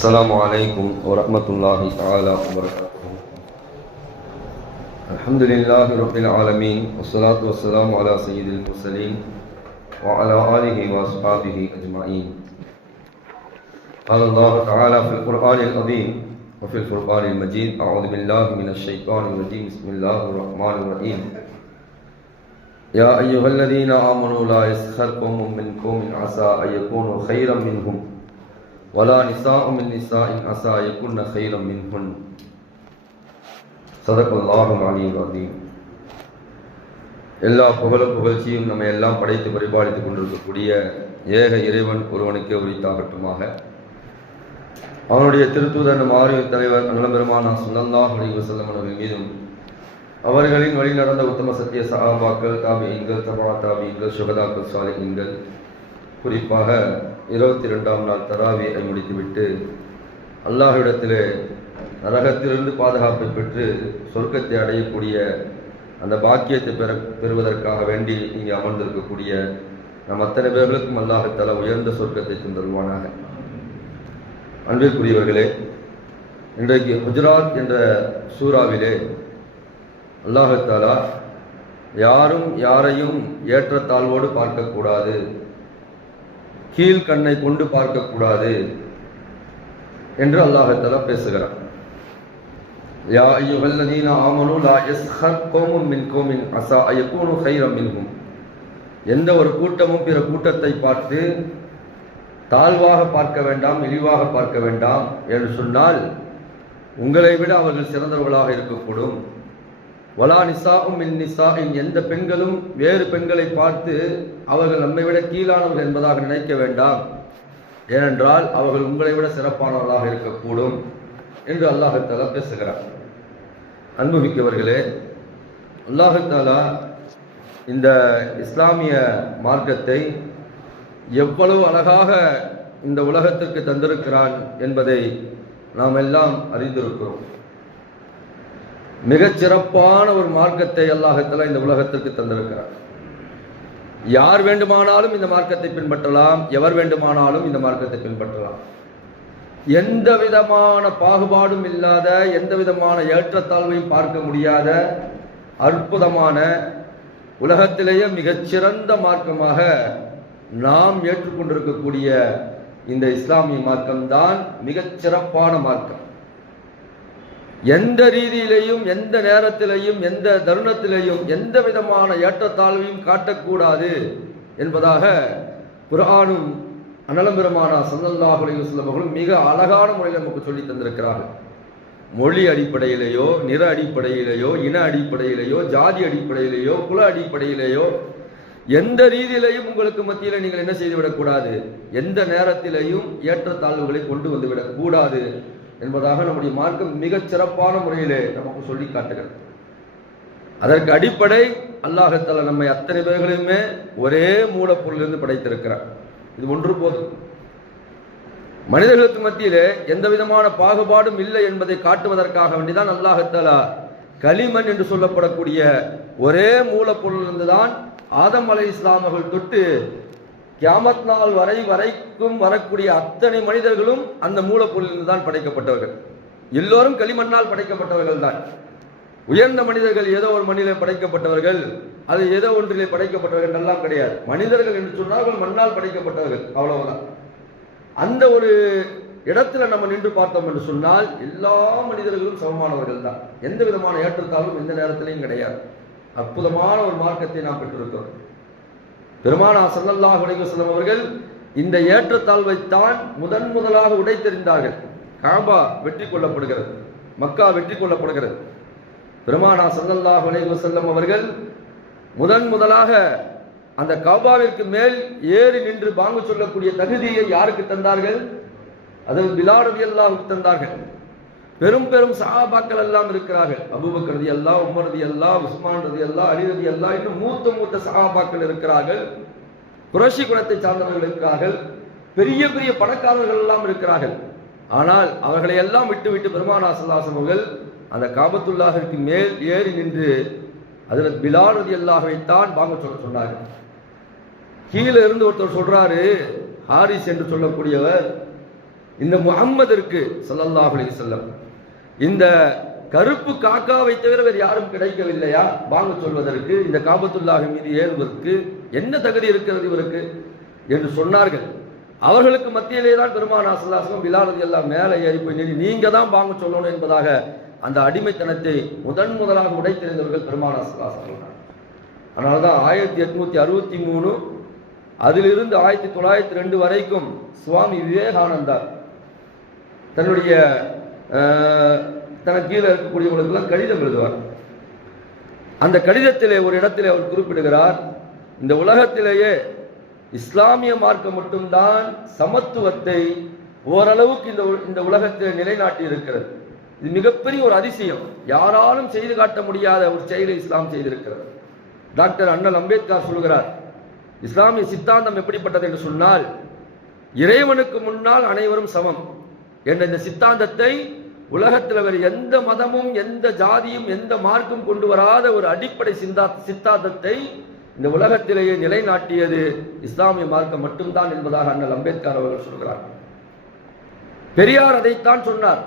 السلام عليكم ورحمة الله تعالى وبركاته. الحمد لله رب العالمين، والصلاة والسلام على سيد المرسلين وعلى آله وأصحابه أجمعين. قال الله تعالى في القرآن العظيم وفي الفرقان المجيد أعوذ بالله من الشيطان الرجيم، بسم الله الرحمن الرحيم. يا أيها الذين آمنوا لا يسخر قوم من قوم عسى أن يكونوا خيرا منهم. ولا نساء من نساء عسى يكون خيرا منهن صدق الله العلي العظيم எல்லா புகழும் புகழ்ச்சியும் நம்ம எல்லாம் படைத்து பரிபாலித்துக் கொண்டிருக்கக்கூடிய ஏக இறைவன் ஒருவனுக்கே உரித்தாகட்டுமாக அவனுடைய திருத்தூதர் நம் ஆரிய தலைவர் நலம்பெருமானா சுல்லல்லாஹ் அலைஹி வஸல்லம் அவர்கள் மீதும் அவர்களின் வழி நடந்த உத்தம சத்திய சஹாபாக்கள் தாபியங்கள் தபா தாபியங்கள் சுகதாக்கள் சாலிகங்கள் குறிப்பாக இருபத்தி ரெண்டாம் நாள் தராவியை முடித்துவிட்டு அல்லாஹ்விடத்திலே நரகத்திலிருந்து பாதுகாப்பை பெற்று சொர்க்கத்தை அடையக்கூடிய அந்த பாக்கியத்தை பெற பெறுவதற்காக வேண்டி இங்கே அமர்ந்திருக்கக்கூடிய நம் அத்தனை பேர்களுக்கும் அல்லாஹத்தலா உயர்ந்த சொர்க்கத்தை தந்தருவானாக அன்பிற்குரியவர்களே இன்றைக்கு குஜராத் என்ற சூறாவிலே அல்லாஹத்தாலா யாரும் யாரையும் ஏற்றத்தாழ்வோடு பார்க்கக்கூடாது. கீழ் கண்ணை கொண்டு பார்க்கக்கூடாது என்று அல்லாஹத்தால பேசுகிறார் யா ஐயுஹல்லதீன ஆமனு லா யஸ்ஹர் கோமும் மின் கோமின் அசா அயகூனு ஹைரம் மின்ஹும். எந்த ஒரு கூட்டமும் பிற கூட்டத்தை பார்த்து தாழ்வாக பார்க்க வேண்டாம் இழிவாக பார்க்க வேண்டாம் என்று சொன்னால் உங்களை விட அவர்கள் சிறந்தவர்களாக இருக்கக்கூடும். வலா நிசாவும் மின் நிசாயின் எந்த பெண்களும் வேறு பெண்களை பார்த்து அவர்கள் நம்மை விட கீழானவர்கள் என்பதாக நினைக்க வேண்டாம். ஏனென்றால் அவர்கள் உங்களை விட சிறப்பானவர்களாக இருக்கக்கூடும் என்று அல்லாஹத்தாலா பேசுகிறார். அன்புமிக்கவர்களே அல்லாஹத்தாலா இந்த இஸ்லாமிய மார்க்கத்தை எவ்வளவு அழகாக இந்த உலகத்திற்கு தந்திருக்கிறான் என்பதை நாம் எல்லாம் அறிந்திருக்கிறோம். மிகச்சிறப்பான ஒரு மார்க்கத்தை அல்லாஹத்தில் இந்த உலகத்திற்கு தந்திருக்கிறார் யார் வேண்டுமானாலும் இந்த மார்க்கத்தை பின்பற்றலாம் எவர் வேண்டுமானாலும் இந்த மார்க்கத்தை பின்பற்றலாம். எந்த விதமான பாகுபாடும் இல்லாத எந்த விதமான ஏற்றத்தாழ்வையும் பார்க்க முடியாத அற்புதமான உலகத்திலேயே மிகச்சிறந்த மார்க்கமாக நாம் ஏற்றுக்கொண்டிருக்கக்கூடிய இந்த இஸ்லாமிய மார்க்கம்தான் மிகச் சிறப்பான மார்க்கம். எந்த ரீதியிலையும் எந்த நேரத்திலையும் எந்த தருணத்திலையும் எந்த விதமான ஏற்றத்தாழ்வையும் காட்டக்கூடாது என்பதாக குரானும் அனலம்பெருமானா சல்லல்லாஹு சொல்லவர்களும் மிக அழகான முறையில் நமக்கு சொல்லி தந்திருக்கிறார்கள். மொழி அடிப்படையிலேயோ நிற அடிப்படையிலேயோ இன அடிப்படையிலேயோ ஜாதி அடிப்படையிலேயோ குல அடிப்படையிலேயோ எந்த ரீதியிலையும் உங்களுக்கு மத்தியில் நீங்கள் என்ன செய்துவிடக்கூடாது? எந்த நேரத்திலையும் ஏற்றத்தாழ்வுகளை கொண்டு வந்து விடக்கூடாது என்பதாக நம்முடைய மார்க்கம் மிகச் சிறப்பான முறையிலே நமக்கு சொல்லி காட்டுகிறது. அதற்கு அடிப்படை அல்லாஹத்தால நம்மை அத்தனை பேர்களையுமே ஒரே மூலப்பொருளிலிருந்து படைத்திருக்கிறார். இது ஒன்று போதும். மனிதர்களுக்கு மத்தியிலே எந்த விதமான பாகுபாடும் இல்லை என்பதை காட்டுவதற்காக வேண்டிதான் அல்லாஹத்தாலா களிமண் என்று சொல்லப்படக்கூடிய ஒரே மூலப்பொருளிலிருந்து தான் ஆதம் அலை இஸ்லாமர்கள் தொட்டு கியாமத் நாள் வரை வரைக்கும் வரக்கூடிய அத்தனை மனிதர்களும் அந்த மூலப்பொருளில் தான் படைக்கப்பட்டவர்கள். எல்லோரும் களிமண்ணால் படைக்கப்பட்டவர்கள் தான். உயர்ந்த மனிதர்கள் ஏதோ ஒரு மண்ணிலே படைக்கப்பட்டவர்கள் அது ஏதோ ஒன்றிலே படைக்கப்பட்டவர்கள் எல்லாம் கிடையாது. மனிதர்கள் என்று சொன்னால் மண்ணால் படைக்கப்பட்டவர்கள் அவ்வளவுதான். அந்த ஒரு இடத்துல நம்ம நின்று பார்த்தோம் என்று சொன்னால் எல்லா மனிதர்களும் சமமானவர்கள் தான். எந்த விதமான ஏற்றத்தாலும் எந்த நேரத்திலையும் கிடையாது. அற்புதமான ஒரு மார்க்கத்தை நாம் பெற்றிருக்கிறோம். பெருமானா சல்லல்லாஹ் அலைவசல்லம் அவர்கள் இந்த ஏற்றத்தாழ்வைத்தான் முதன் முதலாக உடைத்தெறிந்தார்கள். காபா வெற்றி கொள்ளப்படுகிறது. மக்கா வெற்றி கொள்ளப்படுகிறது. பெருமானா சல்லல்லாஹ் செல்லும் அவர்கள் முதன் முதலாக அந்த காபாவிற்கு மேல் ஏறி நின்று பாங்கு சொல்லக்கூடிய தகுதியை யாருக்கு தந்தார்கள்? அது பிலாரதி அல்லாவுக்கு தந்தார்கள். பெரும் பெரும் சஹாபாக்கள் எல்லாம் இருக்கிறார்கள். அபுபக்கர் ரதி அல்லா உமர் ரதி அல்லா உஸ்மான் ரதி அல்லா அலி ரதி அல்லா இன்னும் மூத்த மூத்த சஹாபாக்கள் இருக்கிறார்கள். புரட்சி குலத்தை சார்ந்தவர்கள் இருக்கிறார்கள். பெரிய பெரிய பணக்காரர்கள் எல்லாம் இருக்கிறார்கள். ஆனால் அவர்களை எல்லாம் விட்டு விட்டு பெருமானா சல்லாசம் அவர்கள் அந்த காபத்துல்லாஹிற்கு மேல் ஏறி நின்று அதில் பிலால் ரதி அல்லாஹைத்தான் வாங்க சொல்ல சொன்னார்கள். கீழே இருந்து ஒருத்தர் சொல்றாரு ஹாரிஸ் என்று சொல்லக்கூடியவர் இந்த முகம்மதிற்கு சல்லல்லாஹ் அலி செல்லம் இந்த கருப்பு காக்காவை தவிர வேறு யாரும் கிடைக்கவில்லையா? வாங்க சொல்வதற்கு இந்த காபத்துல்லாஹ் மீது ஏறுவதற்கு என்ன தகுதி இருக்கிறது இவருக்கு? என்று சொன்னார்கள். அவர்களுக்கு மத்தியிலே தான் பெருமான் ஆசலாசனம் விழானது எல்லாம் மேலே ஏறி போய் நின்று நீங்க தான் வாங்க சொல்லணும் என்பதாக அந்த அடிமைத்தனத்தை முதன் முதலாக உடைத்தெறிந்தவர்கள் பெருமான் ஆசலாசனம் அதனால தான். ஆயிரத்தி எட்நூத்தி அறுபத்தி மூணு அதிலிருந்து ஆயிரத்தி தொள்ளாயிரத்தி ரெண்டு வரைக்கும் சுவாமி விவேகானந்தா தன்னுடைய தனக்கு கீழே இருக்கக்கூடியவர்களுக்கெல்லாம் கடிதம் எழுதுவார். அந்த கடிதத்திலே ஒரு இடத்திலே அவர் குறிப்பிடுகிறார் இந்த உலகத்திலேயே இஸ்லாமிய மார்க்கம் மட்டும்தான் சமத்துவத்தை ஓரளவுக்கு இந்த இந்த உலகத்தில் நிலைநாட்டி இருக்கிறது. இது மிகப்பெரிய ஒரு அதிசயம். யாராலும் செய்து காட்ட முடியாத ஒரு செயலை இஸ்லாம் செய்திருக்கிறது. டாக்டர் அண்ணல் அம்பேத்கர் சொல்கிறார் இஸ்லாமிய சித்தாந்தம் எப்படிப்பட்டது என்று சொன்னால் இறைவனுக்கு முன்னால் அனைவரும் சமம் என்ற இந்த சித்தாந்தத்தை உலகத்தில் வேறு எந்த மதமும் எந்த ஜாதியும் எந்த மார்க்கும் கொண்டு வராத ஒரு அடிப்படை சிந்தா சித்தாந்தத்தை இந்த உலகத்திலேயே நிலைநாட்டியது இஸ்லாமிய மார்க்கம் மட்டும்தான் என்பதாக அண்ணல் அம்பேத்கர் அவர்கள் சொல்கிறார். பெரியார் அதைத்தான் சொன்னார்.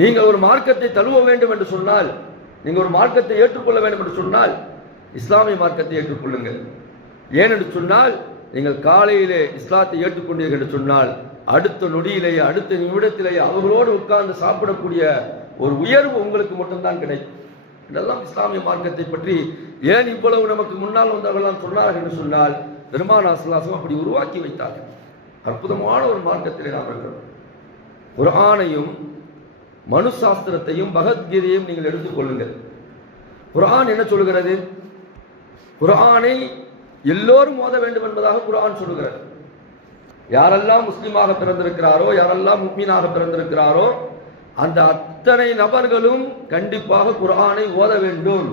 நீங்கள் ஒரு மார்க்கத்தை தழுவ வேண்டும் என்று சொன்னால் நீங்கள் ஒரு மார்க்கத்தை ஏற்றுக்கொள்ள வேண்டும் என்று சொன்னால் இஸ்லாமிய மார்க்கத்தை ஏற்றுக்கொள்ளுங்கள். ஏனென்று சொன்னால் நீங்கள் காலையிலே இஸ்லாத்தை ஏற்றுக்கொண்டீர்கள் என்று சொன்னால் அடுத்த நொடியிலேயே அடுத்த நிமிடத்திலேயே அவர்களோடு உட்கார்ந்து சாப்பிடக்கூடிய ஒரு உயர்வு உங்களுக்கு மட்டும்தான் கிடைக்கும். இதெல்லாம் இஸ்லாமிய மார்க்கத்தை பற்றி ஏன் இவ்வளவு நமக்கு முன்னால் வந்தவர்கள்லாம் சொன்னார்கள் என்று சொன்னால் பெருமானாசுலாசம் அப்படி உருவாக்கி வைத்தார்கள். அற்புதமான ஒரு மார்க்கத்திலே நாம் இருக்கிறோம். குர்ஆனையும் மனு சாஸ்திரத்தையும் பகவத்கீதையும் நீங்கள் எடுத்துக்கொள்ளுங்கள் குரான் என்ன சொல்கிறது குரானை எல்லோரும் மோத வேண்டும் என்பதாக குர்ஆன் சொல்லுகிறது. யாரெல்லாம் முஸ்லீமாக பிறந்திருக்கிறாரோ யாரெல்லாம் முக்மீனாக பிறந்திருக்கிறாரோ அந்த அத்தனை நபர்களும் கண்டிப்பாக குர்ஆனை ஓத வேண்டும்.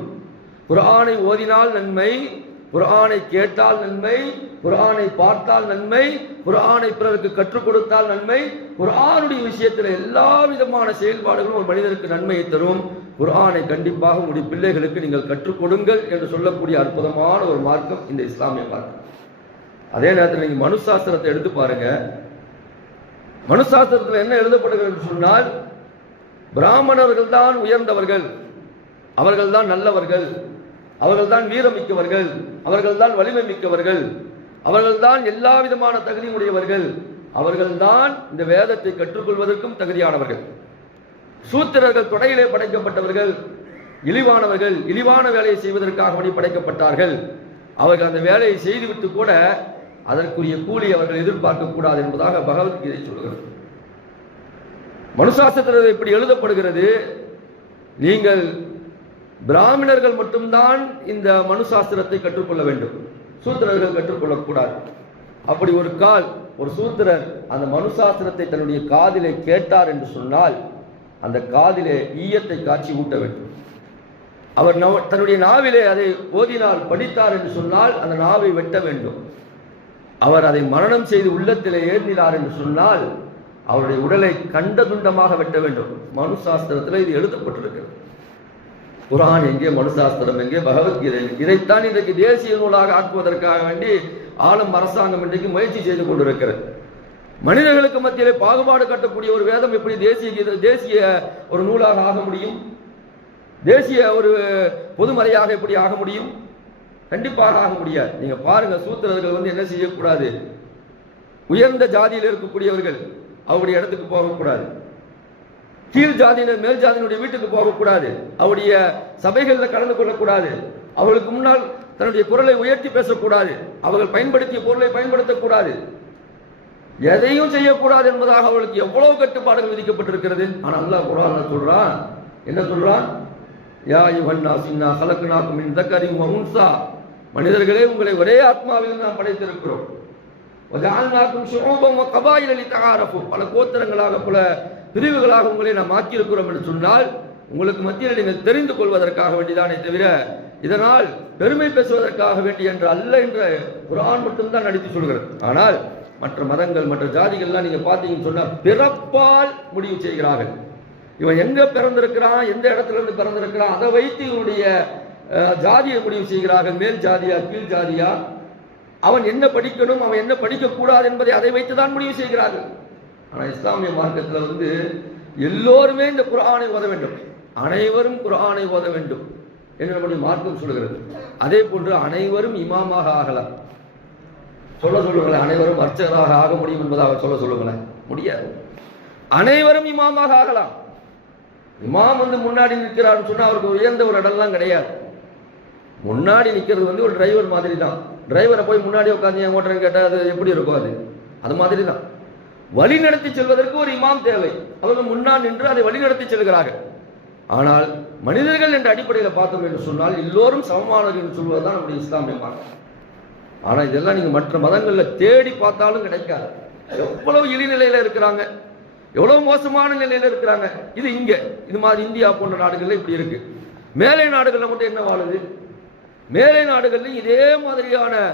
குர்ஆனை ஓதினால் நன்மை குரானை கேட்டால் நன்மை குரானை பார்த்தால் நன்மை குர்ஆனை பிறருக்கு கற்றுக் கொடுத்தால் நன்மை குரானுடைய விஷயத்தில் எல்லா விதமான செயல்பாடுகளும் ஒரு மனிதருக்கு நன்மையை தரும். குரானை கண்டிப்பாக உங்களுடைய பிள்ளைகளுக்கு நீங்கள் கற்றுக் கொடுங்கள் என்று சொல்லக்கூடிய அற்புதமான ஒரு மார்க்கம் இந்த இஸ்லாமிய மார்க்கம். அதே நேரத்தில் நீங்க மனுசாஸ்திரத்தை எடுத்து பாருங்க. மனுசாஸ்திரத்தில் என்ன எழுதப்படுகிறது சொன்னால் பிராமணர்கள் தான் உயர்ந்தவர்கள். அவர்கள் தான் நல்லவர்கள். அவர்கள் தான் வீரமிக்கவர்கள். அவர்கள் தான் வலிமை மிக்கவர்கள் அவர்கள் தான் எல்லா விதமான தகுதி உடையவர்கள். அவர்கள் தான் இந்த வேதத்தை கற்றுக்கொள்வதற்கும் தகுதியானவர்கள். சூத்திரர்கள் தொடையிலே படைக்கப்பட்டவர்கள். இழிவானவர்கள். இழிவான வேலையை செய்வதற்காக படைக்கப்பட்டார்கள். அவர்கள் அந்த வேலையை செய்துவிட்டு கூட அதற்குரிய கூலி அவர்கள் எதிர்பார்க்க கூடாது என்பதாக பகவத்கீதை சொல்கிறது. மனுசாஸ்திரத்தில் இப்படி எழுதப்படுகிறது? நீங்கள் பிராமணர்கள் மட்டும்தான் இந்த மனுசாஸ்திரத்தை கற்றுக்கொள்ள வேண்டும். சூத்திரர்கள் கற்றுக்கொள்ளக்கூடாது அப்படி ஒரு கால் ஒரு சூத்திரர் அந்த மனுசாஸ்திரத்தை தன்னுடைய காதிலே கேட்டார் என்று சொன்னால் அந்த காதிலே ஈயத்தை காட்சி ஊட்ட வேண்டும். அவர் நவ- தன்னுடைய நாவிலே அதை ஓதினால் படித்தார் என்று சொன்னால் அந்த நாவை வெட்ட வேண்டும். அவர் அதை மரணம் செய்து உள்ளத்திலே ஏறினார் என்று சொன்னால் அவருடைய உடலை கண்ட துண்டமாக வெட்ட வேண்டும். மனு சாஸ்திரத்தில் இது எழுதப்பட்டிருக்கிறது. குரான் எங்கே மனுசாஸ்திரம் எங்கே பகவத்கீதை இதைத்தான் இன்றைக்கு தேசிய நூலாக ஆக்குவதற்காக வேண்டி ஆளும் அரசாங்கம் இன்றைக்கு முயற்சி செய்து கொண்டிருக்கிறது. மனிதர்களுக்கு மத்தியிலே பாகுபாடு கட்டக்கூடிய ஒரு வேதம் எப்படி தேசிய கீத- தேசிய ஒரு நூலாக ஆக முடியும்? தேசிய ஒரு பொதுமறையாக எப்படி ஆக முடியும்? கண்டிப்பாக ஆக முடியாது. நீங்க பாருங்க சூத்திரர்கள் வந்து என்ன செய்யக்கூடாது? உயர்ந்த ஜாதியில் இருக்கக்கூடியவர்கள் அவருடைய இடத்துக்கு போகக்கூடாது. கீழ் ஜாதியினர் மேல் ஜாதியினுடைய வீட்டுக்கு போகக்கூடாது. அவருடைய சபைகளில் கலந்து கொள்ளக்கூடாது. அவளுக்கு முன்னால் தன்னுடைய குரலை உயர்த்தி பேசக்கூடாது. அவர்கள் பயன்படுத்திய பொருளை பயன்படுத்தக்கூடாது. எதையும் செய்யக்கூடாது என்பதாக அவளுக்கு எவ்வளவு கட்டுப்பாடுகள் விதிக்கப்பட்டிருக்கிறது? ஆனால் அல்லாஹ் குர்ஆன்ல சொல்றான்? என்ன சொல்றான்? யா யுவன்னா சின்னா கலக்குனாக்கும் மின் தக்கரின் உன்சா மனிதர்களே உங்களை ஒரே ஆத்மாவில் நாம் படைத்திருக்கிறோம். பல கோத்திரங்களாக பல பிரிவுகளாக உங்களை நாம் ஆக்கியிருக்கிறோம் என்று சொன்னால் உங்களுக்கு மத்தியில் நீங்கள் தெரிந்து கொள்வதற்காக வேண்டிதானே தவிர இதனால் பெருமை பேசுவதற்காக வேண்டி என்று அல்ல என்ற குரான் மட்டும்தான் நடித்து சொல்கிறது. ஆனால் மற்ற மதங்கள் மற்ற ஜாதிகள்லாம் நீங்க பார்த்தீங்கன்னு சொன்னால் பிறப்பால் முடிவு செய்கிறார்கள். இவன் எங்க பிறந்திருக்கிறான் எந்த இடத்துல இருந்து பிறந்திருக்கிறான் அதை வைத்து இவனுடைய ஜாதியை முடிவு செய்கிறார்கள். மேல் ஜாதியா கீழ் ஜாதியா? அவன் என்ன படிக்கணும் அவன் என்ன படிக்கக்கூடாது என்பதை அதை வைத்து தான் முடிவு செய்கிறார்கள். ஆனால் இஸ்லாமிய மார்க்கத்தில் வந்து எல்லோருமே இந்த குரானை ஓத வேண்டும். அனைவரும் குரானை ஓத வேண்டும் என்று நம்முடைய மார்க்கம் சொல்கிறது. அதே போன்று அனைவரும் இமாமாக ஆகலாம். சொல்ல சொல்லுங்களேன் அனைவரும் அர்ச்சகராக ஆக முடியும் என்பதாக சொல்ல சொல்லுங்களேன். முடியாது. அனைவரும் இமாமாக ஆகலாம். இமாம் வந்து முன்னாடி நிற்கிறாருன்னு சொன்னால் அவருக்கு உயர்ந்த ஒரு இடம்லாம் கிடையாது. முன்னாடி நிற்கிறது வந்து ஒரு டிரைவர் மாதிரி தான் டிரைவரை போய் முன்னாடி உட்காந்து என் ஓட்டுறேன்னு கேட்டால் அது எப்படி இருக்கும் அது? அது மாதிரி தான் வழி நடத்தி செல்வதற்கு ஒரு இமாம் தேவை. அவர்கள் முன்னால் நின்று அதை வழி நடத்தி செல்கிறார்கள். ஆனால் மனிதர்கள் என்ற அடிப்படையில் பார்த்தோம் என்று சொன்னால் எல்லோரும் சமமானவர்கள் என்று சொல்வதுதான் நம்முடைய இஸ்லாமிய மார்க்கம் ஆனால் இதெல்லாம் நீங்கள் மற்ற மதங்களில் தேடி பார்த்தாலும் கிடைக்காது. எவ்வளவு இழிநிலையில் இருக்கிறாங்க. எவ்வளவு மோசமான நிலையில் இருக்கிறாங்க. இது இங்கே. இது மாதிரி இந்தியா போன்ற நாடுகளில் இப்படி இருக்குது மேலை நாடுகளில் மட்டும் என்ன வாழுது? மேலை நாடுகளிலும் இதே மாதிரியான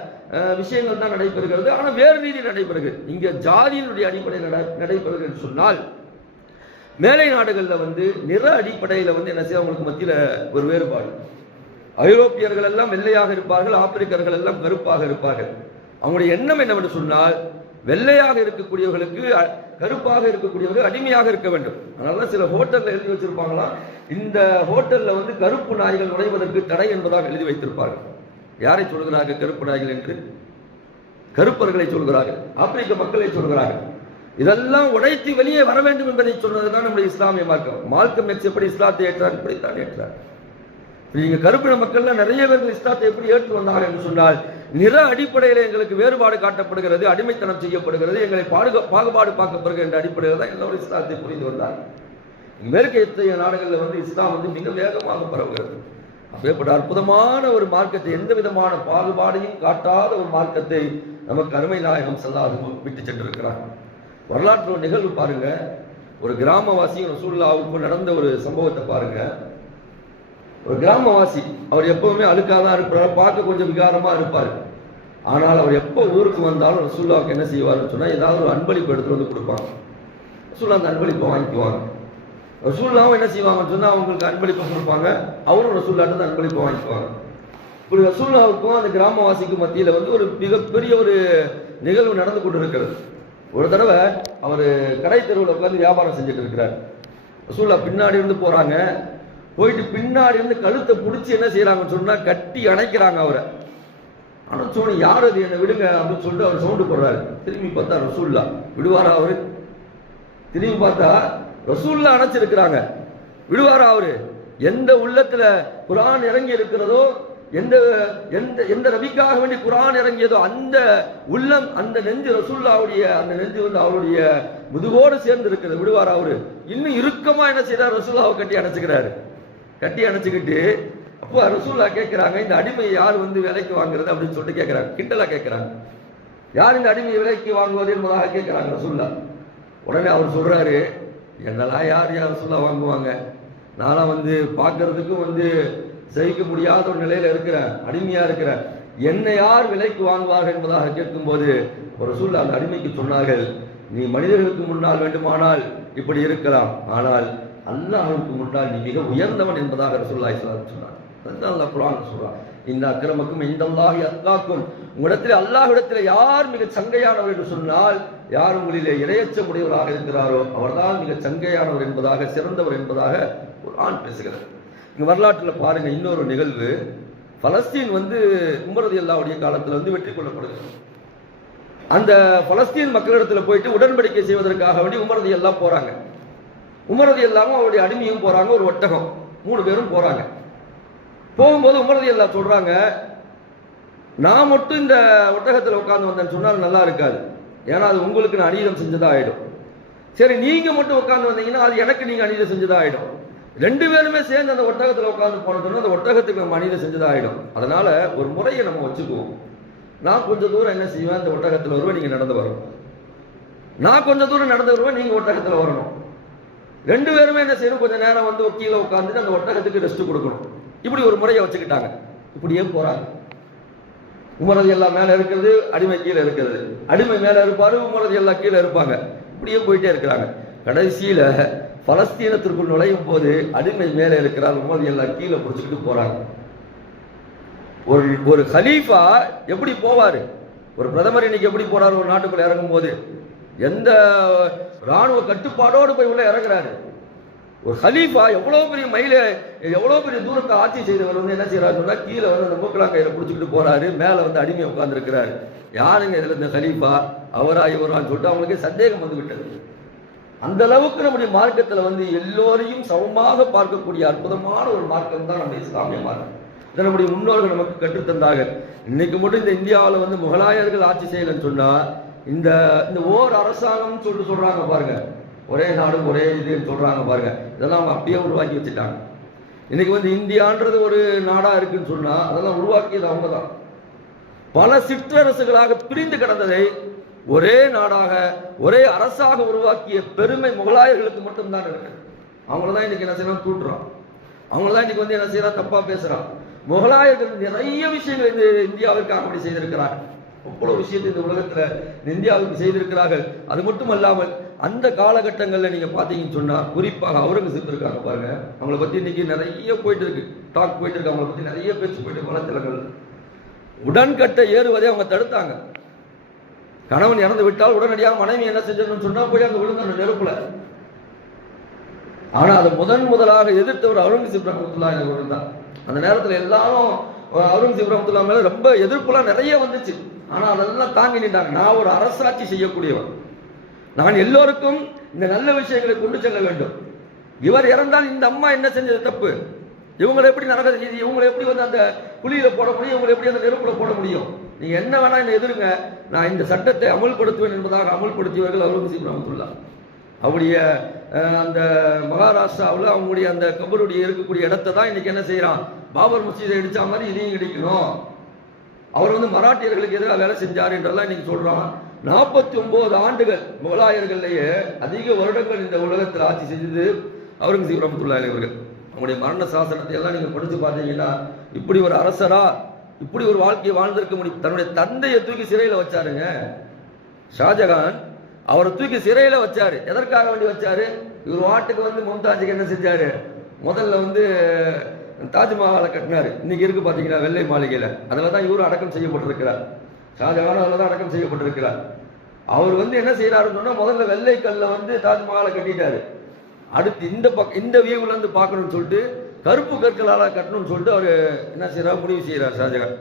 விஷயங்கள் தான் நடைபெறுகிறது. ஆனால் வேறு ரீதி நடைபெறுகிறது. இங்கே ஜாதியினுடைய அடிப்படையில் நட- நடைபெறுகிறது என்று சொன்னால் மேலை நாடுகளில் வந்து நிற அடிப்படையில் வந்து என்ன செய்ய அவங்களுக்கு மத்தியில் ஒரு வேறுபாடு. ஐரோப்பியர்கள் எல்லாம் வெள்ளையாக இருப்பார்கள் ஆப்பிரிக்கர்கள் எல்லாம் கருப்பாக இருப்பார்கள். அவங்களுடைய எண்ணம் என்னவென்று சொன்னால் வெள்ளையாக இருக்கக்கூடியவர்களுக்கு கருப்பாக இருக்கக்கூடியவர்கள் அடிமையாக இருக்க வேண்டும். அதனால தான் சில ஹோட்டல்ல எழுதி வச்சிருப்பாங்களாம். இந்த ஹோட்டல்ல வந்து கருப்பு நாய்கள் நுழைவதற்கு தடை என்பதாக எழுதி வைத்திருப்பார்கள். யாரை சொல்கிறார்கள் கருப்பு நாய்கள் என்று? கருப்பர்களை சொல்கிறார்கள். ஆப்பிரிக்க மக்களை சொல்கிறார்கள். இதெல்லாம் உடைத்து வெளியே வர வேண்டும் என்பதை சொன்னதுதான் நம்முடைய இஸ்லாமிய மார்க்கம். மார்க்கம் எக்ஸ் எப்படி இஸ்லாத்தை ஏற்றார்? இப்படித்தான் ஏற்றார். நீங்க கருப்பின மக்கள்லாம் நிறைய பேர்கள் இஸ்லாத்தை எப்படி ஏற்று வந்தார்கள் என்று சொன்னால் நிற அடிப்படையில் எங்களுக்கு வேறுபாடு காட்டப்படுகிறது அடிமைத்தனம் செய்யப்படுகிறது எங்களை பாடுக பாகுபாடு பார்க்கப்படுகிற என்ற அடிப்படையில் தான் எல்லோரும் இஸ்லாத்தை புரிந்து வந்தார் மேற்கத்திய நாடுகளில் வந்து இஸ்லாம் வந்து மிக வேகமாக பரவுகிறது. அப்பேற்பட்ட அற்புதமான ஒரு மார்க்கத்தை எந்த விதமான பாகுபாடையும் காட்டாத ஒரு மார்க்கத்தை நமக்கு அருமை நாயகம் செல்லாது விட்டு சென்றிருக்கிறார். வரலாற்று ஒரு நிகழ்வு பாருங்க. ஒரு கிராமவாசியும் ரசூல்லாவுக்கும் நடந்த ஒரு சம்பவத்தை பாருங்கள் ஒரு கிராமவாசி அவர் எப்பவுமே அழுக்காதான் இருப்பார் பார்க்க கொஞ்சம் விகாரமா இருப்பார். ஆனால் அவர் எப்போ ஊருக்கு வந்தாலும் ரசூல்லாவுக்கு என்ன செய்வார்னு சொன்னால் ஏதாவது ஒரு அன்பளிப்பு எடுத்துகிட்டு வந்து கொடுப்பாங்க. ரசூல்லா அந்த அன்பளிப்பை வாங்கிக்குவாங்க. ரசூல்லாவும் என்ன செய்வாங்கன்னு சொன்னால் அவங்களுக்கு அன்பளிப்பு கொடுப்பாங்க. அவரும் ரசூல்லாட்டு அந்த அன்பளிப்பை வாங்கிக்குவாங்க. இப்படி ரசூல்லாவுக்கும் அந்த கிராமவாசிக்கும் மத்தியில் வந்து ஒரு மிகப்பெரிய ஒரு நிகழ்வு நடந்து கொண்டு இருக்கிறது ஒரு தடவை அவர் கடை தெருவில் உட்காந்து வியாபாரம் செஞ்சுட்டு இருக்கிறார். ரசூல்லா பின்னாடி இருந்து போகிறாங்க போயிட்டு பின்னாடி இருந்து கழுத்தை பிடிச்சி என்ன செய்யறாங்கன்னு சொன்னா கட்டி அணைக்கிறாங்க அவரை. ஆனால் சொன்ன யார் அது? என்னை விடுங்க அப்படின்னு சொல்லிட்டு அவர் சவுண்டு போடுறாரு. திரும்பி பார்த்தா ரசூல்லா. விடுவாரா அவரு? திரும்பி பார்த்தா ரசூல்லா அணைச்சிருக்கிறாங்க. விடுவாரா அவரு? எந்த உள்ளத்துல குரான் இறங்கி இருக்கிறதோ எந்த எந்த எந்த ரவிக்காக வேண்டி குரான் இறங்கியதோ அந்த உள்ளம் அந்த நெஞ்சு ரசூல்லாவுடைய அந்த நெஞ்சு வந்து அவருடைய முதுகோடு சேர்ந்து இருக்கிறது விடுவாரா அவரு? இன்னும் இறுக்கமா என்ன செய்யறாரு ரசூல்லாவை கட்டி அணைச்சுக்கிறாரு. கட்டி அணைச்சிக்கிட்டு அப்போ ரசூல்லா கேட்குறாங்க இந்த அடிமை யார் வந்து விலைக்கு வாங்குறது அப்படின்னு சொல்லிட்டு கேட்குறாங்க கிண்டலா கேட்குறாங்க யார் இந்த அடிமையை விலைக்கு வாங்குவது என்பதாக கேட்குறாங்க ரசூல்லா உடனே அவர் சொல்கிறாரு என்னெல்லாம் யார் யார் ரசூல்லா வாங்குவாங்க? நானும் வந்து பார்க்கறதுக்கும் வந்து சகிக்க முடியாத ஒரு நிலையில் இருக்கிறேன் அடிமையாக இருக்கிறேன். என்னை யார் விலைக்கு வாங்குவார்கள் என்பதாக கேட்கும்போது ஒரு ரசூல்லா அந்த அடிமைக்கு சொன்னார்கள் நீ மனிதர்களுக்கு முன்னால் வேண்டுமானால் இப்படி இருக்கலாம் ஆனால் அல்லாஹுக்கு முன்னால் நீ மிக உயர்ந்தவன் என்பதாக ரசூல்லா இஸ்லாம் சொன்னார். அல்லாஹ் குர்ஆன் சொல்றான். இந்த அக்கிரமக்கும் இந்த அல்லாஹி அல்லாக்கும் உங்களிடத்தில் அல்லாஹிடத்தில் யார் மிக சங்கையானவர் என்று சொன்னால் யார் உங்களிலே இரையச்சமுடையவராக இருக்கிறாரோ அவர்தான் மிக சங்கையானவர் என்பதாக சிறந்தவர் என்பதாக குர்ஆன் பேசுகிறார் இங்கே வரலாற்றில் பாருங்க இன்னொரு நிகழ்வு. பலஸ்தீன் வந்து உமரது அல்லாவுடைய காலத்தில் வந்து வெற்றி கொள்ளப்படுகிறது. அந்த பலஸ்தீன் மக்களிடத்தில் போயிட்டு உடன்படிக்கை செய்வதற்காக வேண்டி உமரது எல்லாம் போறாங்க. உமரது இல்லாமல் அவருடைய அடிமையும் போகிறாங்க ஒரு ஒட்டகம். மூணு பேரும் போகிறாங்க போகும்போது உமரது இல்லா சொல்கிறாங்க நான் மட்டும் இந்த ஒட்டகத்தில் உட்காந்து வந்தேன்னு சொன்னால் நல்லா இருக்காது. ஏன்னா அது உங்களுக்கு நான் அநீதம் செஞ்சதாக ஆகிடும் சரி நீங்கள் மட்டும் உட்காந்து வந்தீங்கன்னா அது எனக்கு நீங்கள் அநீதம் செஞ்சதாக ஆகிடும் ரெண்டு பேருமே சேர்ந்து அந்த ஒட்டகத்தில் உட்காந்து போனதுன்னா அந்த ஒட்டகத்துக்கு நம்ம அநீதம் செஞ்சதாக ஆகிடும் அதனால் ஒரு முறையை நம்ம வச்சுக்குவோம். நான் கொஞ்சம் தூரம் என்ன செய்வேன்? அந்த ஒட்டகத்தில் வருவேன் நீங்கள் நடந்து வரணும். நான் கொஞ்சம் தூரம் நடந்து வருவேன் நீங்கள் ஒட்டகத்தில் வரணும். ரெண்டு பேருமே என்ன செய்யணும் கொஞ்சம் நேரம் வந்து ஒரு கீழே உட்காந்துட்டு அந்த ஒட்டகத்துக்கு ரெஸ்ட் கொடுக்கணும். இப்படி ஒரு முறையை வச்சுக்கிட்டாங்க. இப்படியே போறாங்க. உமரது எல்லாம் மேல இருக்கிறது அடிமை கீழே இருக்கிறது. அடிமை மேல இருப்பாரு உமரது எல்லாம் கீழே இருப்பாங்க. இப்படியே போயிட்டே இருக்கிறாங்க. கடைசியில பலஸ்தீனத்திற்குள் நுழையும் போது அடிமை மேலே இருக்கிறார் உமரது எல்லாம் கீழே பிடிச்சிக்கிட்டு போறாங்க. ஒரு ஒரு ஹலீஃபா எப்படி போவாரு? ஒரு பிரதமர் இன்னைக்கு எப்படி போறாரு? ஒரு நாட்டுக்குள்ள இறங்கும் போது எந்த ராணுவ கட்டுப்பாடோடு போய் உள்ள இறங்குறாரு? ஒரு ஹலீஃபா எவ்வளோ பெரிய மயில எவ்வளோ பெரிய தூரத்தை ஆட்சி செய்தவர் வந்து என்ன செய்யறாரு சொன்னால் கீழே வந்து அந்த மூக்கலாங்கையில பிடிச்சிக்கிட்டு போறாரு மேலே வந்து அடிமை உட்காந்துருக்கிறாரு யாருங்க இதில் இந்த ஹலீஃபா? அவரா இவரான்னு சொல்லிட்டு அவங்களுக்கு சந்தேகம் வந்து விட்டது. அந்த அளவுக்கு நம்முடைய மார்க்கத்தில் வந்து எல்லோரையும் சமமாக பார்க்கக்கூடிய அற்புதமான ஒரு மார்க்கம் தான் நம்ம இஸ்லாமிய மார்க்கம். இதை நம்முடைய முன்னோர்கள் நமக்கு கற்றுத்தந்தாங்க இன்னைக்கு மட்டும் இந்த இந்தியாவில் வந்து முகலாயர்கள் ஆட்சி செய்யலன்னு சொன்னால் இந்த இந்த ஓர் அரசாங்கம்னு சொல்லிட்டு சொல்றாங்க பாருங்க. ஒரே நாடு ஒரே இதுன்னு சொல்றாங்க பாருங்க. இதெல்லாம் அவங்க அப்படியே உருவாக்கி வச்சுட்டாங்க. இன்னைக்கு வந்து இந்தியான்றது ஒரு நாடா இருக்குன்னு சொன்னா அதெல்லாம் உருவாக்கியது அவங்க தான் பல சிற்றரசுகளாக பிரிந்து கிடந்ததை ஒரே நாடாக ஒரே அரசாக உருவாக்கிய பெருமை முகலாயர்களுக்கு மட்டும்தான் இருக்கு. அவங்கள தான் இன்னைக்கு என்ன செய்யலாம் தூட்டுறோம் அவங்கள தான் இன்னைக்கு வந்து என்ன செய்யலாம் தப்பா பேசுறான். முகலாயர்கள் நிறைய விஷயங்கள் இந்த இந்தியாவிற்காக அப்படி செய்திருக்கிறார்கள். அவ்வளவு விஷயத்தை இந்த உலகத்துல இந்தியாவுக்கு செய்திருக்கிறார்கள். அது மட்டும் அல்லாமல் அந்த காலகட்டங்களில் நீங்க பாத்தீங்கன்னு சொன்னா குறிப்பாக அவுரங்கசீப் இருக்காங்க பாருங்க. அவங்கள பத்தி இன்னைக்கு நிறைய போயிட்டு இருக்கு. டாக் போயிட்டு இருக்கு. அவங்கள பத்தி நிறைய பேச்சு போயிட்டு வளத்திலங்கள் உடன்கட்டை ஏறுவதை அவங்க தடுத்தாங்க. கணவன் இறந்து விட்டால் உடனடியாக மனைவி என்ன செஞ்சணும்னு சொன்னா போய் அங்க விழுந்த நெருப்புல. ஆனா அதை முதன் முதலாக எதிர்த்தவர் அவுரங்கசீப் ரஹமத்துல்லா இந்த தான். அந்த நேரத்துல எல்லாரும் அவுரங்கசீப் ரஹமத்துல்லா மேல ரொம்ப எதிர்ப்புலாம் நிறைய வந்துச்சு. ஆனால் அதெல்லாம் தாங்கி நின்றாங்க நான் ஒரு அரசாட்சி செய்யக்கூடியவன். நான் எல்லோருக்கும் இந்த நல்ல விஷயங்களை கொண்டு செல்ல வேண்டும். இவர் இறந்தால் இந்த அம்மா என்ன செஞ்சது? தப்பு. இவங்களை எப்படி நடக்க இது இவங்களை எப்படி வந்து அந்த குழியில் போட முடியும்? இவங்களை எப்படி அந்த நெருப்பில் போட முடியும்? நீங்கள் என்ன வேணால் என்னை எதிருங்க. நான் இந்த சட்டத்தை அமல்படுத்துவேன் என்பதாக அமல்படுத்தியவர்கள் அவுரங்கசீப் ரஹமத்துல்லா அவருடைய அந்த மகாராஷ்டிராவில் அவங்களுடைய அந்த கபருடைய இருக்கக்கூடிய இடத்தை தான் இன்னைக்கு என்ன செய்கிறான் பாபர் மசீதை இடிச்ச மாதிரி இதையும் கிடைக்கணும் அவர் வந்து மராட்டியர்களுக்கு எதிராக வேலை செஞ்சார் என்றெல்லாம் இன்னைக்கு சொல்றான். நாற்பத்தி ஒன்பது ஆண்டுகள் முகலாயர்கள்லேயே அதிக வருடங்கள் இந்த உலகத்தில் ஆட்சி செஞ்சது அவுரங்கசீப் ரஹமத்துல்லாஹி அவர்கள். அவங்களுடைய மரண சாசனத்தை எல்லாம் நீங்க படித்து பார்த்தீங்கன்னா இப்படி ஒரு அரசரா இப்படி ஒரு வாழ்க்கையை வாழ்ந்திருக்க முடியும். தன்னுடைய தந்தையை தூக்கி சிறையில் வச்சாருங்க. ஷாஜகான் அவரை தூக்கி சிறையில் வச்சாரு. எதற்காக வேண்டி வச்சாரு? இவர் வாட்டுக்கு வந்து மும்தாஜுக்கு என்ன செஞ்சாரு? முதல்ல வந்து தாஜ்மஹாலை கட்டினார். இன்றைக்கி இருக்கு பார்த்தீங்கன்னா வெள்ளை மாளிகையில். அதில் தான் இவரும் அடக்கம் செய்யப்பட்டிருக்கிறார். ஷாஜகானும் அதில் தான் அடக்கம் செய்யப்பட்டிருக்கிறார். அவர் வந்து என்ன செய்கிறாருன்னு சொன்னால் முதல்ல வெள்ளை கல்லில் வந்து தாஜ்மஹாலை கட்டிட்டார். அடுத்து இந்த பக்கம் இந்த வியூவிலேருந்து பார்க்கணும்னு சொல்லிட்டு கருப்பு கற்களால் கட்டணும்னு சொல்லிட்டு அவர் என்ன செய்கிறார் முடிவு செய்கிறார் ஷாஜகான்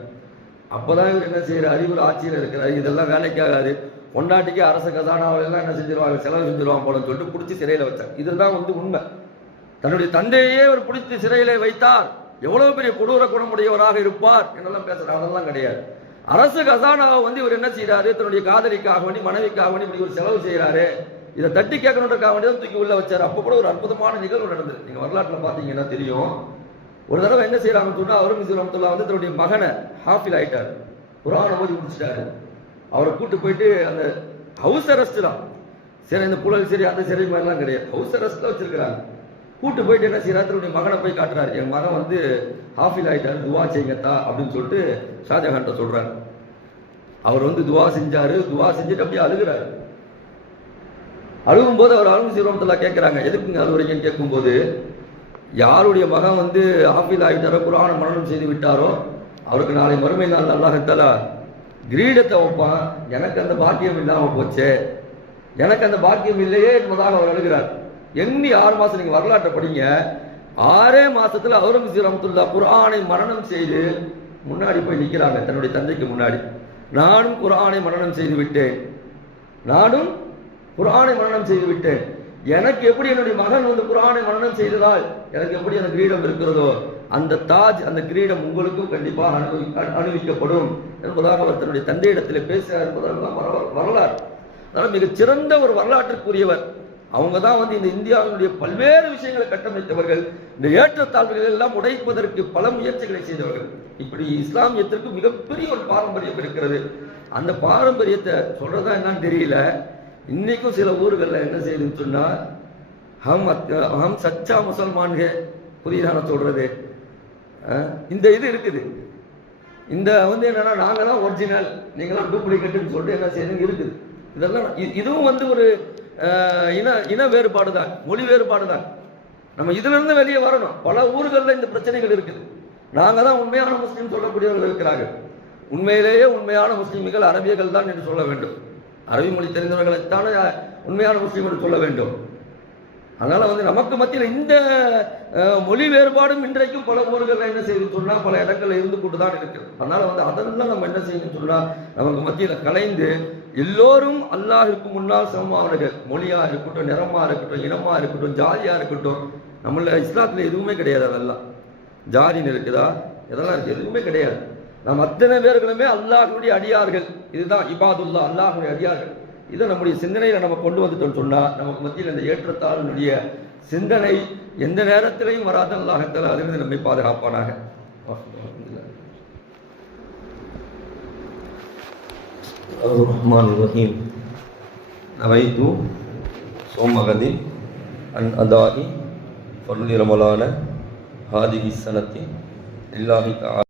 அப்பதான் இவர் என்ன செய்கிறார் அறிவுர் ஆட்சியில் இருக்கிறார். இதெல்லாம் வேலைக்கு ஆகாது. பொண்டாட்டிக்கு அரச கதானாவை என்ன செஞ்சிருவாங்க? செலவு செஞ்சிருவாங்க போலன்னு சொல்லிட்டு பிடிச்சி சிறையில் வச்சார். இதுதான் வந்து உண்மை. தன்னுடைய தந்தையே அவர் பிடித்து சிறையிலே வைத்தார். எவ்வளவு பெரிய கொடூர குணமுடையவராக இருப்பார் என்னெல்லாம் பேசுறாங்க அதெல்லாம் கிடையாது. அரசு கசானாவை வந்து இவர் என்ன செய்யறாரு தன்னுடைய காதலிக்காக வேண்டி மனைவிக்காக வேண்டி இப்படி ஒரு செலவு செய்யறாரு இதை தட்டி கேட்கணுன்றக்காக வேண்டி தான் தூக்கி உள்ள வச்சாரு. அப்போ கூட ஒரு அற்புதமான நிகழ்வு நடந்தது. நீங்க வரலாற்றுல பாத்தீங்கன்னா தெரியும். ஒரு தடவை என்ன செய்யறாங்கன்னு சொன்னா அவுரங்கசீப் ரஹமத்துல்லா வந்து தன்னுடைய மகனை ஹாஃபில் ஆயிட்டார். குரானை ஓதி முடிச்சிட்டாரு. அவரை கூட்டு போயிட்டு அந்த ஹவுஸ் அரெஸ்ட் தான் சரி இந்த புழல் சரி அந்த சிறை மாதிரிலாம் கிடையாது. ஹவுஸ் அரெஸ்ட்ல வச்சிருக்கிறாங்க. கூட்டு போயிட்டு என்ன செய்யறாரு தன்னுடைய மகனை போய் காட்டுறாரு. என் மகன் வந்து ஹாஃபில் ஆயிட்டாரு துவா செய்யுங்கத்தா அப்படின்னு சொல்லிட்டு ஷாஜஹான்ட்ட சொல்றாரு. அவர் வந்து துவா செஞ்சாரு. துவா செஞ்சுட்டு அப்படியே அழுகுறாரு. அழுகும்போது அவர் அருண் ரஹமத்துல்லா கேட்குறாங்க எதுக்குங்க அழுகுறீங்கன்னு கேட்கும்போது யாருடைய மகன் வந்து ஆஃபீல் ஆகிட்டாரோ குரான மரணம் செய்து விட்டாரோ அவருக்கு நாளை மறுமை நாள் அல்லாஹத்தால கிரீடத்தை வைப்பான். எனக்கு அந்த பாக்கியம் இல்லாமல் போச்சே. எனக்கு அந்த பாக்கியம் இல்லையே என்பதாக அவர் அழுகிறார். எண்ணி ஆறு மாசம் நீங்க வரலாற்றை படிங்க. ஆறே மாசத்துல அவுரங்கசீப் ரமத்துல்லா குரானை மரணம் செய்து முன்னாடி போய் நிக்கிறாங்க தன்னுடைய தந்தைக்கு முன்னாடி. நானும் குரானை மரணம் செய்து விட்டேன். நானும் குரானை மரணம் செய்து விட்டேன். எனக்கு எப்படி என்னுடைய மகன் வந்து குரானை மரணம் செய்ததால் எனக்கு எப்படி அந்த கிரீடம் இருக்கிறதோ அந்த தாஜ் அந்த கிரீடம் உங்களுக்கும் கண்டிப்பாக அனுபவி அனுபவிக்கப்படும் அணிவிக்கப்படும் என்பதாக அவர் தன்னுடைய தந்தையிடத்தில் பேசுகிறார் என்பதெல்லாம் வரலாறு. வரலாறு அதனால் மிகச் சிறந்த ஒரு வரலாற்றுக்குரியவர். அவங்க தான் வந்து இந்த இந்தியாவினுடைய பல்வேறு விஷயங்களை கட்டமைத்தவர்கள் இந்த ஏற்றத்தாழ்வுகள் எல்லாம் உடைப்பதற்கு பல முயற்சிகளை செய்தவர்கள். இப்படி இஸ்லாமியத்திற்கு மிகப்பெரிய ஒரு பாரம்பரியம் இருக்கிறது. அந்த பாரம்பரியத்தை சொல்றதா என்னன்னு தெரியல. இன்னைக்கும் சில ஊர்களில் என்ன செய்யுதுன்னு சொன்னா ஹம் ஹம் சச்சா முசல்மான்க புதிதான சொல்றது? இந்த இது இருக்குது. இந்த வந்து என்னன்னா நாங்க தான் ஒரிஜினல் நீங்களாம் டூப்ளிகேட்டுன்னு சொல்லிட்டு என்ன செய்யுதுங்க இருக்குது. இதெல்லாம் இதுவும் வந்து ஒரு இன இன வேறுபாடு தான் மொழி வேறுபாடு தான் நம்ம இதிலிருந்து வெளியே வரணும். பல ஊர்களில் இந்த பிரச்சனைகள் இருக்குது. நாங்கள் தான் உண்மையான முஸ்லீம் சொல்லக்கூடியவர்கள் இருக்கிறார்கள். உண்மையிலேயே உண்மையான முஸ்லீம்கள் அரபியர்கள் தான் என்று சொல்ல வேண்டும். அரபி மொழி தெரிந்தவர்களைத்தானே உண்மையான முஸ்லீம் என்று சொல்ல வேண்டும். அதனால் வந்து நமக்கு மத்தியில் இந்த மொழி வேறுபாடும் இன்றைக்கும் பல ஊர்களில் என்ன செய்யுதுன்னு சொன்னால் பல இடங்களில் இருந்து கொண்டு தான் இருக்குது. அதனால் வந்து அதெல்லாம் நம்ம என்ன செய்யணும்னு சொன்னால் நமக்கு மத்தியில் கலைந்து எல்லோரும் அல்லாஹிற்கு முன்னால் சமமானவர்கள் மொழியாக இருக்கட்டும் நிறமாக இருக்கட்டும் இனமாக இருக்கட்டும் ஜாதியாக இருக்கட்டும். நம்மள இஸ்லாத்தில் எதுவுமே கிடையாது அதெல்லாம். ஜாதின்னு இருக்குதா? இதெல்லாம் இருக்குது எதுவுமே கிடையாது. நாம் அத்தனை பேர்களுமே அல்லாஹ்வுடைய அடியார்கள். இதுதான் இபாதுல்லா அல்லாஹ்வுடைய அடியார்கள். இதை நம்முடைய சிந்தனையில் நம்ம கொண்டு வந்துட்டோம்னு சொன்னால் நமக்கு மத்தியில் இந்த ஏற்றத்தாளனுடைய சிந்தனை எந்த நேரத்திலையும் வராத அல்லாஹத்தால் அதிலிருந்து நம்மை பாதுகாப்பானாக. الرحمن الرحيم نويت صوم غد عن أداء فرض رمضان هذه السنة لله تعالى